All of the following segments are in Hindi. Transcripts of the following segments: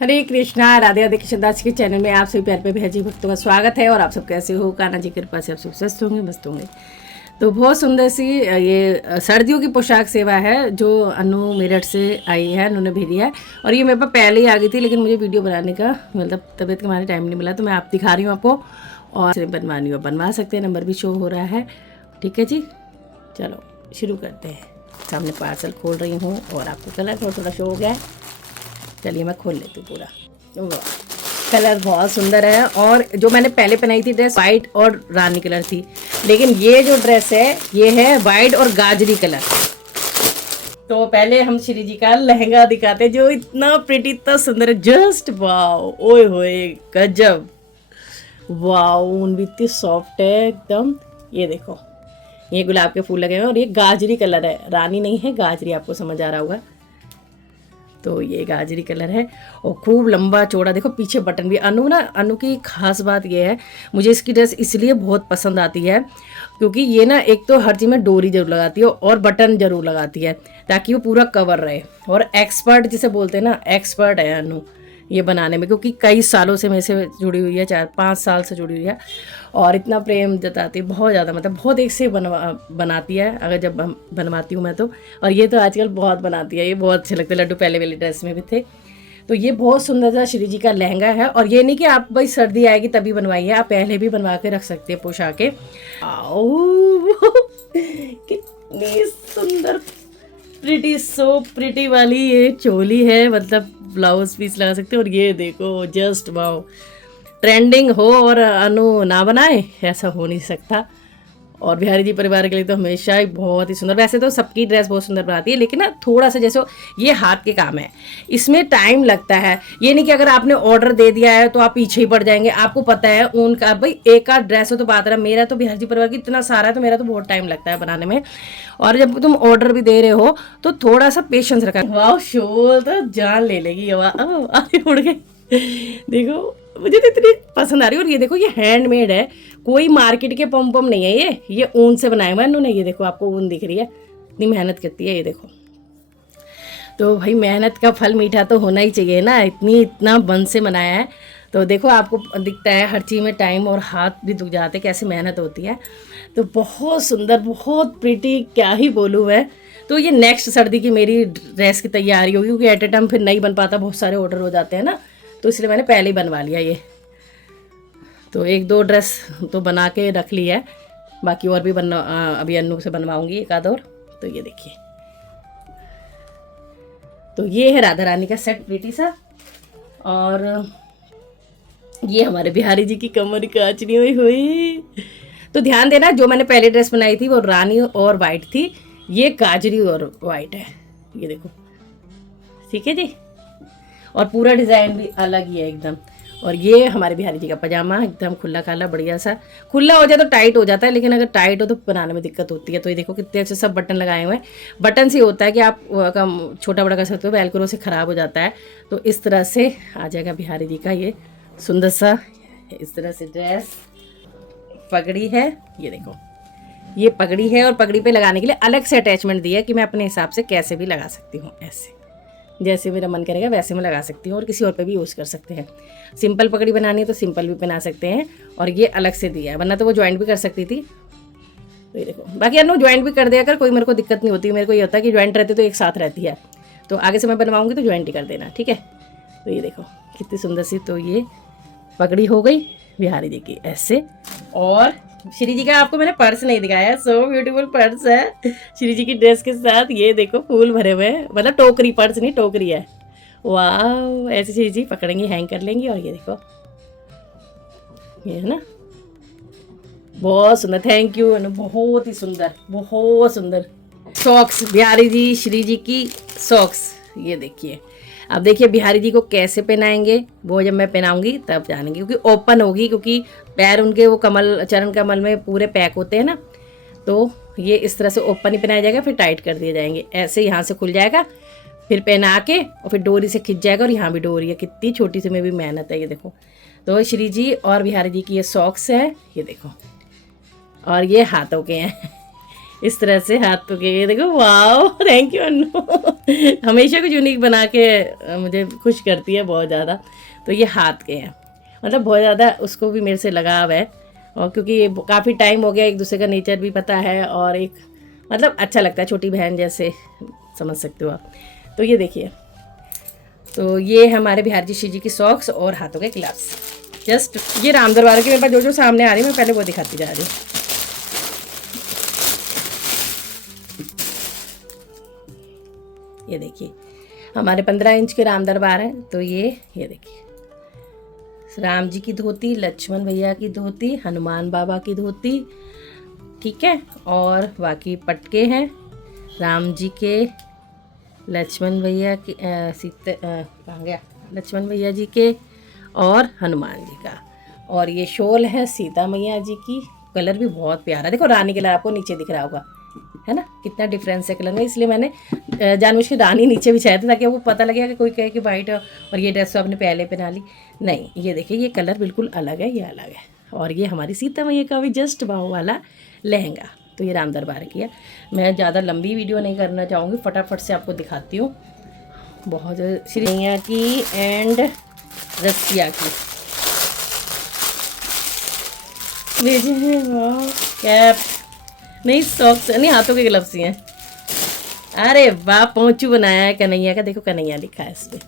हरे कृष्णा, राधे राधे। कृष्णदास के चैनल में आप सभी प्यार पे भेजी भक्तों का स्वागत है। और आप सब कैसे हो? कान्हा जी की कृपा से आप सब स्वस्थ होंगे, मस्त होंगे। तो बहुत सुंदर सी ये सर्दियों की पोशाक सेवा है जो अनु मेरठ से आई है, अनु ने भेजी है। और ये मेरे पास पहले ही आ गई थी, लेकिन मुझे वीडियो बनाने का मतलब तबीयत के मारे टाइम नहीं मिला, तो मैं आप दिखा रही हूँ आपको। और बनवानी हो बनवा सकते हैं, नंबर भी शो हो रहा है। ठीक है जी, चलो शुरू करते हैं। सामने पार्सल खोल रही हूँ और आपको कलर थोड़ा शो हो गया है। चलिए मैं खोल लेती हूँ पूरा। वाह, कलर बहुत सुंदर है। और जो मैंने पहले पहनाई थी ड्रेस वाइट और रानी कलर थी, लेकिन ये जो ड्रेस है ये है वाइट और गाजरी कलर। तो पहले हम श्री जी का लहंगा दिखाते हैं जो इतना प्रिटी, इतना सुंदर है। जस्ट वाओ, ओए होए गजब। वाओ, ऊन भी इतनी सॉफ्ट है एकदम। ये देखो, ये गुलाब के फूल लगे हुए हैं और ये गाजरी कलर है, रानी नहीं है गाजरी, आपको समझ आ रहा होगा। तो ये गाजरी कलर है और खूब लंबा चौड़ा। देखो पीछे बटन भी। अनु की खास बात ये है, मुझे इसकी ड्रेस इसलिए बहुत पसंद आती है क्योंकि ये ना एक तो हर चीज़ में डोरी जरूर लगाती है और बटन जरूर लगाती है ताकि वो पूरा कवर रहे। और एक्सपर्ट जिसे बोलते हैं ना, एक्सपर्ट है अनु ये बनाने में, क्योंकि कई सालों से मेरे से जुड़ी हुई है, 4-5 साल से जुड़ी हुई है। और इतना प्रेम जताती है बहुत ज़्यादा, मतलब बहुत एक से बनाती है अगर जब बनवाती हूँ मैं तो। और ये तो आजकल बहुत बनाती है, ये बहुत अच्छे लगते हैं। लड्डू पहले वाली ड्रेस में भी थे। तो ये बहुत सुंदर सा श्री जी का लहंगा है। और ये नहीं कि आप भाई सर्दी आएगी तभी बनवाइए, आप पहले भी बनवा के रख सकते हैं पोशाकें। आओ कितनी सुंदर प्रिटी, सो प्रिटी वाली ये चोली है, मतलब ब्लाउज पीस लगा सकते हो। और ये देखो जस्ट वाओ, ट्रेंडिंग हो और अनु ना बनाए ऐसा हो नहीं सकता। और बिहारी जी परिवार के लिए तो हमेशा ही बहुत ही सुंदर। वैसे तो सबकी ड्रेस बहुत सुंदर बनाती है, लेकिन ना थोड़ा सा जैसे ये हाथ के काम है, इसमें टाइम लगता है। ये नहीं कि अगर आपने ऑर्डर दे दिया है तो आप पीछे ही पड़ जाएंगे। आपको पता है उनका भाई एक आध ड्रेस हो तो बात रहा। मेरा तो बिहारी जी परिवार की इतना सारा है तो मेरा तो बहुत टाइम लगता है बनाने में। और जब तुम ऑर्डर भी दे रहे हो तो थोड़ा सा पेशेंस रखा। वाह, शोल तो जान ले लेगी। आगे उड़ गए। देखो मुझे तो इतनी पसंद आ रही है। और ये देखो, ये हैंडमेड है, कोई मार्केट के पम नहीं है। ये ऊन से बनाया हुआ है इन्होंने। ये देखो आपको ऊन दिख रही है, इतनी मेहनत करती है। ये देखो, तो भाई मेहनत का फल मीठा तो होना ही चाहिए ना, इतना बन से बनाया है। तो देखो आपको दिखता है हर चीज़ में टाइम और हाथ भी दुख जाते, कैसे मेहनत होती है। तो बहुत सुंदर, बहुत प्रिटी, क्या ही बोलूँ मैं। तो ये नेक्स्ट सर्दी की मेरी ड्रेस की तैयारी होगी, क्योंकि एट ए टाइम फिर नहीं बन पाता, बहुत सारे ऑर्डर हो जाते हैं ना, तो इसलिए मैंने पहले ही बनवा लिया ये। तो 1-2 ड्रेस तो बना के रख ली है, बाकी और भी अभी अनु से बनवाऊंगी एक आध और। तो ये देखिए, तो ये है राधा रानी का सेट प्रीटी सा। और ये हमारे बिहारी जी की कमर काचनी हुई हुई। तो ध्यान देना, जो मैंने पहले ड्रेस बनाई थी वो रानी और वाइट थी, ये गाजरी और वाइट है। ये देखो, ठीक है जी। और पूरा डिज़ाइन भी अलग ही है एकदम। और ये हमारे बिहारी जी का पजामा, एकदम खुला खाला बढ़िया सा। खुला हो जाए तो टाइट हो जाता है, लेकिन अगर टाइट हो तो बनाने में दिक्कत होती है। तो ये देखो कितने अच्छे सब बटन लगाए हुए हैं। बटन से होता है कि आप छोटा बड़ा कर सकते हो, वेलक्रो से ख़राब हो जाता है। तो इस तरह से आ जाएगा बिहारी जी का ये सुंदर सा, इस तरह से ड्रेस। पगड़ी है, ये देखो ये पगड़ी है। और पगड़ी पे लगाने के लिए अलग से अटैचमेंट दिया है कि मैं अपने हिसाब से कैसे भी लगा सकती हूँ, ऐसे जैसे मेरा मन करेगा वैसे मैं लगा सकती हूँ। और किसी और पे भी यूज़ कर सकते हैं। सिंपल पगड़ी बनानी है तो सिंपल भी पहना सकते हैं। और ये अलग से दिया है, वरना तो वो ज्वाइंट भी कर सकती थी। तो ये देखो, बाकी अनु ज्वाइंट भी कर दिया कर, कोई मेरे को दिक्कत नहीं होती। मेरे को ये होता है कि ज्वाइंट रहती तो एक साथ रहती है, तो आगे से मैं बनवाऊँगी तो ज्वाइंट ही कर देना, ठीक है। तो ये देखो कितनी सुंदर सी तो ये पगड़ी हो गई बिहारी जी की ऐसे। और श्री जी का आपको मैंने पर्स नहीं दिखाया, सो ब्यूटीफुल पर्स है श्री जी की ड्रेस के साथ। ये देखो फूल भरे हुए हैं, मतलब टोकरी, पर्स नहीं टोकरी है। वाह, ऐसे श्री जी पकड़ेंगी, हैंग कर लेंगी। और ये देखो, ये है ना बहुत सुंदर। थैंक यू अनु, बहुत ही सुंदर, बहुत सुंदर। सॉक्स, बिहारी जी श्री जी की सॉक्स, ये देखिए। अब देखिए बिहारी जी को कैसे पहनाएंगे, वो जब मैं पहनाऊंगी तब जानेंगे, क्योंकि ओपन होगी, क्योंकि पैर उनके वो कमल, चरण कमल में पूरे पैक होते हैं ना। तो ये इस तरह से ओपन ही पहनाया जाएगा, फिर टाइट कर दिए जाएंगे। ऐसे यहाँ से खुल जाएगा, फिर पहना के और फिर डोरी से खिंच जाएगा। और यहाँ भी डोरी है, कितनी छोटी सी में भी मेहनत है। ये देखो, तो श्री जी और बिहारी जी की ये सॉक्स है, ये देखो। और ये हाथों के हैं इस तरह से हाथों के, ये देखो, वाओ थैंक यू अनु। हमेशा कुछ यूनिक बना के मुझे खुश करती है बहुत ज़्यादा। तो ये हाथ के हैं, मतलब बहुत ज़्यादा उसको भी मेरे से लगाव है, और क्योंकि ये काफ़ी टाइम हो गया, एक दूसरे का नेचर भी पता है, और एक मतलब अच्छा लगता है, छोटी बहन जैसे समझ सकते हो आप। तो ये देखिए, तो ये हमारे बिहारी जी की सॉक्स और हाथों के ग्लव्स। जस्ट ये राम दरबार के मेरे पास जो सामने आ रही है, मैं पहले वो दिखाती जा रही हूँ। ये देखिए हमारे 15 इंच के राम दरबार हैं। तो ये देखिए राम जी की धोती, लक्ष्मण भैया की धोती, हनुमान बाबा की धोती, ठीक है, और बाकी पटके हैं राम जी के, लक्ष्मण भैया की, कहाँ गया, लक्ष्मण भैया जी के और हनुमान जी का। और ये शॉल है सीता मैया जी की, कलर भी बहुत प्यारा, देखो रानी कलर आपको नीचे दिख रहा होगा, है ना, कितना डिफरेंस है कलर में, इसलिए मैंने जानबूझ के रानी नीचे बिछाया था, ताकि वो पता लगे कि कोई कहे कि वाइट और ये ड्रेस तो आपने पहले पहना ली, नहीं, ये देखिए ये कलर बिल्कुल अलग है, ये अलग है। और ये हमारी सीता मैया का भी जस्ट बाहु वाला लहंगा। तो ये राम दरबार की है। मैं ज़्यादा लंबी वीडियो नहीं करना चाहूँगी, फटाफट से आपको दिखाती हूँ। बहुत श्री मैया की एंड रसिया की कैप, नहीं सॉक्स नहीं, हाथों के ग्लव्स ही हैं। अरे वाह, पोंचू बनाया है कन्हैया का, देखो कन्हैया लिखा है इस पर,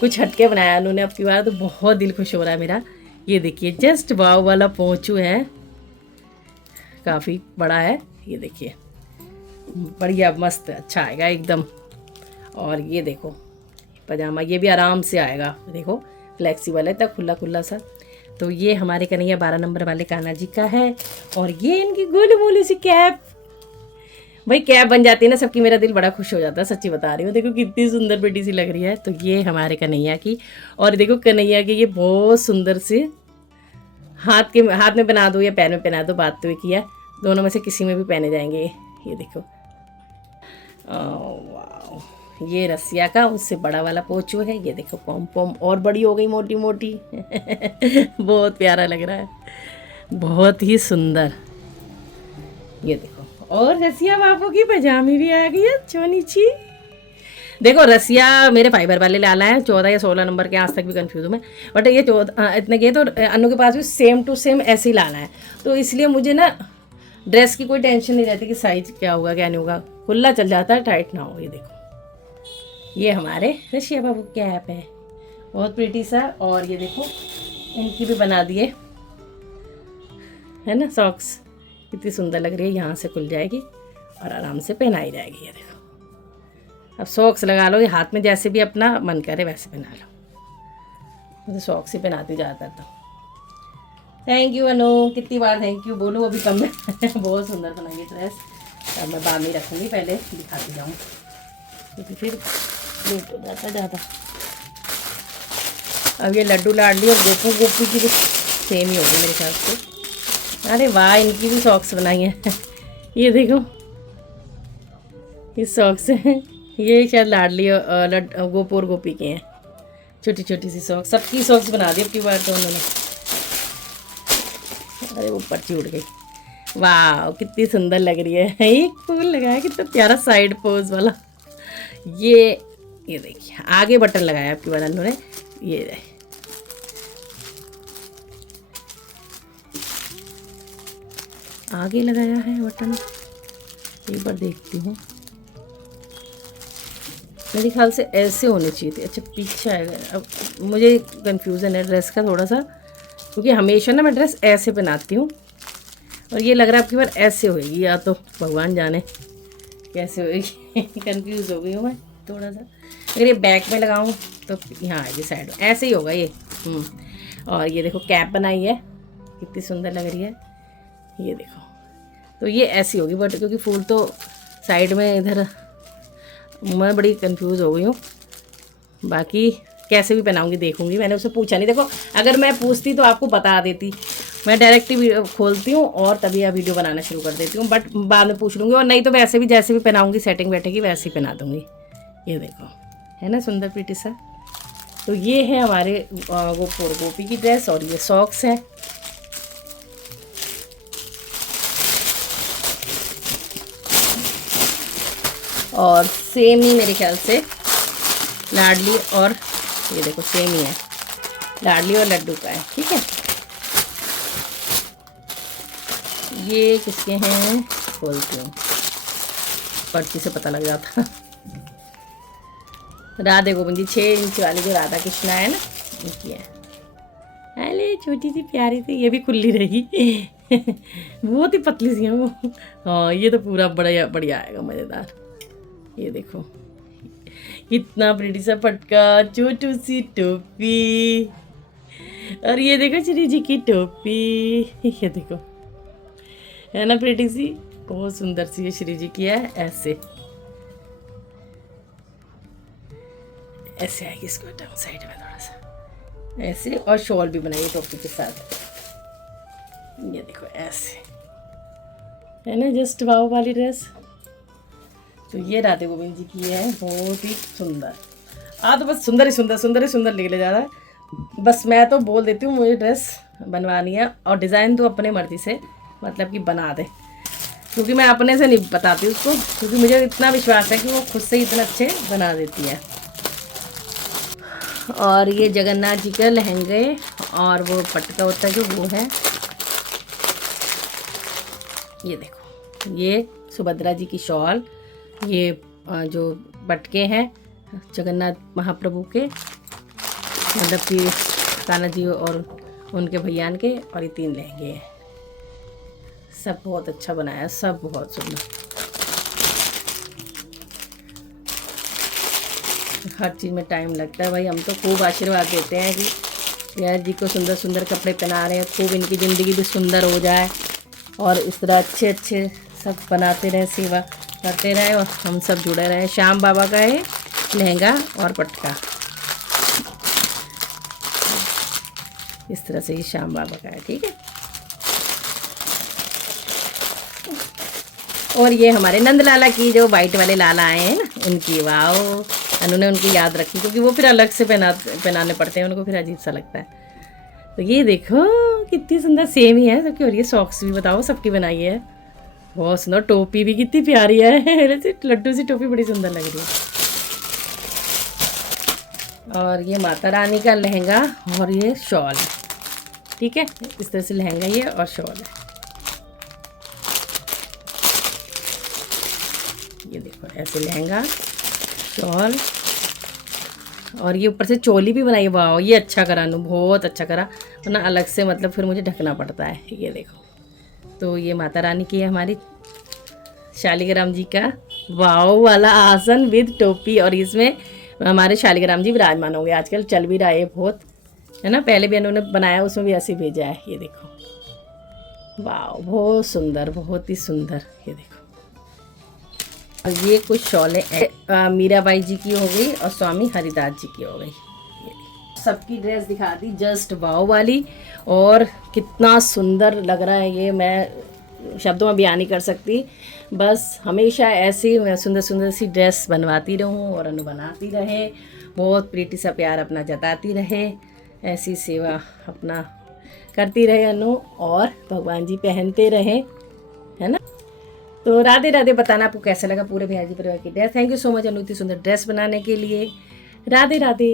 कुछ हटके बनाया उन्होंने अब की बार, तो बहुत दिल खुश हो रहा है मेरा। ये देखिए जस्ट वाव वाला पोंचू है, काफ़ी बड़ा है, ये देखिए बढ़िया मस्त अच्छा आएगा एकदम। और ये देखो पजामा, ये भी आराम से आएगा, देखो फ्लेक्सिबल है, तब खुला खुला सा। तो ये हमारे कन्हैया 12 नंबर वाले कान्हा जी का है। और ये इनकी गोली मोली सी कैप, भाई कैप बन जाती है ना सबकी, मेरा दिल बड़ा खुश हो जाता है, सच्ची बता रही हूँ। देखो कितनी सुंदर बेटी सी लग रही है। तो ये हमारे कन्हैया की, और देखो कन्हैया की ये बहुत सुंदर से हाथ में बना दो या पैर में पहना दो, बात तो एक ही है, दोनों में से किसी में भी पहने जाएंगे। ये देखो वाह, ये रसिया का उससे बड़ा वाला पोचो है, ये देखो पॉम पॉम और बड़ी हो गई, मोटी मोटी बहुत प्यारा लग रहा है, बहुत ही सुंदर। ये देखो, और रसिया बापू की पजामी भी आ गई है चोनी ची। देखो रसिया मेरे फाइबर वाले लाला है, 14 या 16 नंबर के, आज तक भी कंफ्यूज हूँ मैं, बट ये 14 इतने के, तो अनु के पास भी सेम टू सेम ऐसे ही लाना है, तो इसलिए मुझे ना ड्रेस की कोई टेंशन नहीं रहती कि साइज क्या होगा क्या नहीं होगा, खुला चल जाता है, टाइट ना हो। ये देखो ये हमारे रसिया बाबू की कैप है, बहुत प्रीटी सा। और ये देखो इनकी भी बना दिए, है ना, सॉक्स कितनी सुंदर लग रही है, यहाँ से खुल जाएगी और आराम से पहनाई जाएगी। ये देखो अब सॉक्स लगा लो, ये हाथ में जैसे भी अपना मन करे वैसे पहना लो, तो सॉक्स ही पहनाती ज़्यादातर। तो थैंक यू अनु, कितनी बार थैंक यू बोलूँ, अभी कम में बहुत सुंदर बनाई ड्रेस। अब मैं बाद में रखूँगी, पहले दिखाती जाऊँ क्योंकि फिर लेट हो जाता ज़्यादा। अब ये लड्डू लाडली और गोपू गोपी की भी सेम ही होगी मेरे ख्याल से। अरे वाह, इनकी भी सॉक्स बनाई हैं ये देखो, ये सॉक्स हैं, ये शायद लाडली गोपू और गोपी के हैं, छोटी छोटी सी सॉक्स, सबकी सॉक्स बना दी अब की बार तो उन्होंने। अरे वो पर्ची उड़ गई, वाह कितनी सुंदर लग रही है, एक फूल लगाया कितना प्यारा साइड पोज वाला। ये देखिए आगे बटन लगाया आपकी बार उन्होंने, ये आगे लगाया है बटन, एक बार देखती हूँ, मेरे ख्याल से ऐसे होने चाहिए थे। अच्छा पीछे आएगा, अब मुझे कंफ्यूजन है ड्रेस का थोड़ा सा, क्योंकि हमेशा ना मैं ड्रेस ऐसे पहनाती हूँ, और ये लग रहा है आपकी बार ऐसे होएगी, या तो भगवान जाने कैसे होएगी कंफ्यूज हो गई हूँ मैं थोड़ा सा। अगर ये बैक में लगाऊँ तो यहाँ आएगी साइड में, ऐसे ही होगा ये। और ये देखो कैप बनाई है, कितनी सुंदर लग रही है, ये देखो। तो ये ऐसी होगी, बट क्योंकि फूल तो साइड में इधर, मैं बड़ी कंफ्यूज हो गई हूँ। बाकी कैसे भी पहनाऊंगी देखूंगी, मैंने उससे पूछा नहीं। देखो अगर मैं पूछती तो आपको बता देती, मैं डायरेक्ट ही खोलती हूँ और तभी यह वीडियो बनाना शुरू कर देती हूँ, बट बाद में पूछ लूँगी, और नहीं तो वैसे भी जैसे भी पहनाऊंगी सेटिंग बैठेगी वैसे ही पहना दूँगी। ये देखो है ना सुंदर प्रीटी सा। तो ये है हमारे गोपी की ड्रेस, और ये सॉक्स है। और सेम ही मेरे ख्याल से लाडली और ये देखो सेम ही है, लाडली और लड्डू का है। ठीक है, ये किसके हैं खोलती हूँ, पर्ची से पता लग जाता। राधे गोविंद जी 6 इंच वाली जो राधा कृष्णा है ना, उनकी है। अरे छोटी सी प्यारी सी, ये भी खुली रही। बहुत ही पतली सी है वो। हाँ ये तो पूरा बढ़िया बढ़िया आएगा, मज़ेदार। ये देखो कितना प्रीटी सा पटका, छोटू सी टोपी, और ये देखो श्री जी की टोपी। ये देखो है ना प्रीटी सी, बहुत सुंदर सी ये श्री जी की है। ऐसे ऐसे आएगी, इसको डाउन साइड में थोड़ा सा ऐसे, और शॉल भी बनाइए टोपी के साथ। ये देखो ऐसे है ना, जस्ट वाव वाली ड्रेस। तो ये राधे गोविंद जी की है, बहुत ही सुंदर। तो बस सुंदर ही सुंदर, सुंदर ही सुंदर निकले जा रहा है। बस मैं तो बोल देती हूँ मुझे ड्रेस बनवानी है, और डिज़ाइन तो अपने मर्जी से मतलब कि बना दे, क्योंकि मैं अपने से नहीं बताती उसको, क्योंकि मुझे इतना विश्वास है कि वो खुद से इतना अच्छे बना देती है। और ये जगन्नाथ जी के लहंगे और वो पटका होता है जो, वो है। ये देखो ये सुभद्रा जी की शॉल, ये जो पटके हैं जगन्नाथ महाप्रभु के, मतलब कि कान्हा जी और उनके भैयान के, और ये 3 लहंगे हैं। सब बहुत अच्छा बनाया, सब बहुत सुंदर। हर चीज़ में टाइम लगता है भाई, हम तो खूब आशीर्वाद देते हैं कि यार जी को सुंदर सुंदर कपड़े पहना रहे हैं, खूब इनकी ज़िंदगी भी सुंदर हो जाए, और इस तरह अच्छे अच्छे सब बनाते रहे, सेवा करते रहे, और हम सब जुड़े रहे। श्याम बाबा का है लहंगा और पटका, इस तरह से ये श्याम बाबा का है। ठीक है, और ये हमारे नंद लाला की जो वाइट वाले लाला आए हैं ना, उनकी, वाओ, उन्होंने उनकी याद रखी, क्योंकि वो फिर अलग से पहनाने पड़ते हैं उनको, फिर अजीब सा लगता है। तो ये देखो कितनी सुंदर, सेम ही है सबकी। और ये सॉक्स भी बताओ सबकी बनाई है, बहुत सुंदर। टोपी भी कितनी प्यारी है, लड्डू सी टोपी बड़ी सुंदर लग रही है। और ये माता रानी का लहंगा और ये शॉल है। ठीक है, इस तरह से लहंगा ये और शॉल है। ये देखो ऐसे लहंगा, शॉल, और ये ऊपर से चोली भी बनाई। वाह, ये अच्छा करा नू, बहुत अच्छा करा, वरना अलग से मतलब फिर मुझे ढकना पड़ता है। ये देखो, तो ये माता रानी की है हमारी, शालिग्राम जी का वाव वाला आसन विद टोपी, और इसमें हमारे शालिग्राम जी विराजमान होंगे। आजकल चल भी रहा है बहुत, है ना, पहले भी इन्होंने बनाया, उसमें भी ऐसे भेजा है। ये देखो वाह, बहुत सुंदर, बहुत ही सुंदर। ये देखो, और ये कुछ शॉलें मीराबाई जी की हो गई और स्वामी हरिदास जी की हो गई। ये सबकी ड्रेस दिखा दी, जस्ट वाव वाली, और कितना सुंदर लग रहा है ये, मैं शब्दों में बयान नहीं कर सकती। बस हमेशा ऐसी मैं सुंदर सुंदर सी ड्रेस बनवाती रहूं और अनु बनाती रहे, बहुत प्रीति सा प्यार अपना जताती रहे, ऐसी सेवा अपना करती रहे अनु, और भगवान जी पहनते रहे, है ना। तो राधे राधे, बताना आपको कैसा लगा पूरे भैया जी परिवार की dress. Thank you so much Anu इतनी सुंदर ड्रेस बनाने के लिए। राधे राधे।